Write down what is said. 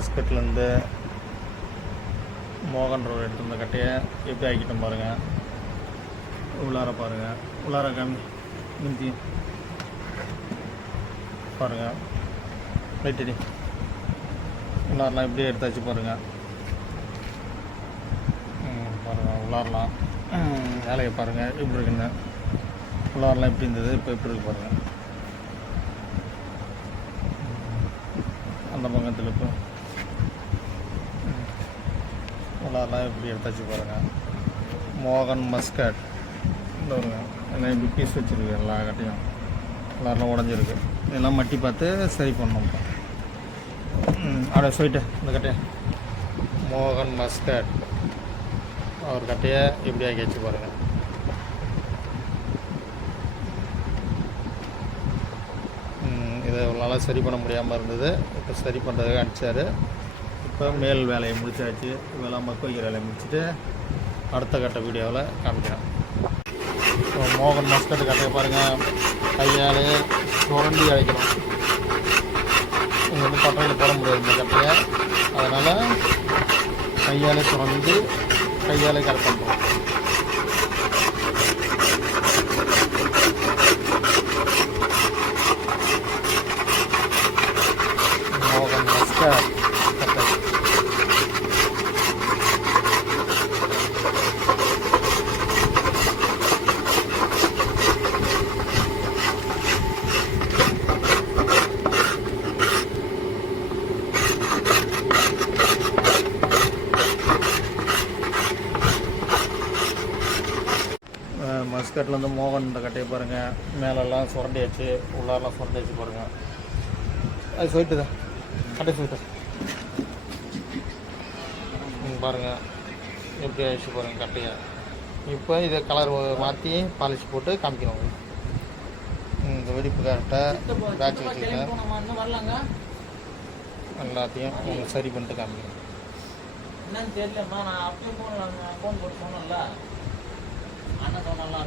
மஸ்கட்லேருந்து மோகன் ரோடு எடுத்து வந்த கட்டையை எப்படி ஆக்கிட்டோம் பாருங்கள் உள்ளார பாருங்கள் உள்ளார காமி நிமித்தி பாருங்கள் ரைட்டடி உள்ளாரெலாம் எப்படி எடுத்தாச்சு பாருங்கள் பாருங்கள் உள்ளாரெலாம் வேலையை பாருங்கள் எப்படி இருக்குன்னு. உள்ளாரெலாம் எப்படி இருந்தது இப்போ எப்படி இருக்கு பாருங்கள் அந்த பக்கத்தில் இப்போ அதெல்லாம் எப்படி எடுத்தாச்சு பாருங்கள் மோகன் மஸ்கட் இந்த வருங்க எல்லாம் இப்படி பீஸ் வச்சுருக்கு எல்லா கட்டையும் எல்லாரும் உடஞ்சிருக்கு இதெல்லாம் மட்டி பார்த்து சரி பண்ணணும் அப்படியே சொல்லிட்டு இந்த கட்டையை மோகன் மஸ்கட் அவர் கட்டையை இப்படி ஆக்கி வச்சு பாருங்கள் இதை ஒரு நாளாக சரி பண்ண முடியாமல் இருந்தது இப்போ சரி பண்ணுறதுக்கு அனுப்பிச்சாரு இப்போ மேல் வேலையை முடிச்சாச்சு. இதெல்லாம் மக்க வைக்கிற வேலையை முடிச்சுட்டு அடுத்த கட்ட வீடியோவில் காமிக்கிறேன். இப்போ மோகன் மஸ்கட்டு கட்டையை பாருங்கள் கையாலே சுரண்டி அழைக்கிறோம். இங்கே வந்து பட்டறையில் போட முடியாது இந்த கட்டையை. அதனால் கையாலே சுரண்டி கையாலே கரெக்ட் பண்ணுறோம் மோகன் மஸ்கட் கட்டை மஸ்கட்டில் வந்து மோகன் இந்த கட்டையை பாருங்கள் மேலெல்லாம் சுரண்டி வச்சு உள்ளாரெல்லாம் சுரண்டி வச்சு பாருங்கள் அது சொல்லிட்டு தான். கட்டை சொல்லிட்டு ம், பாருங்க. எப்படி ஆயிடுச்சு பாருங்க கட்டையை. இப்போ இதை கலர் மாற்றி பாலிஷ் போட்டு காமிக்கணும். இந்த வெடிப்பு கரெக்டாக பேட்ச் வச்சுருக்கேன் எல்லாத்தையும் சரி பண்ணிட்டு காமிக்கணும். என்னன்னு தெரியலம்மா நான் அப்படியே ஃபோன் ஃபோன் போட்டு சொன்னேன்ல. அண்ணன் சொன்னால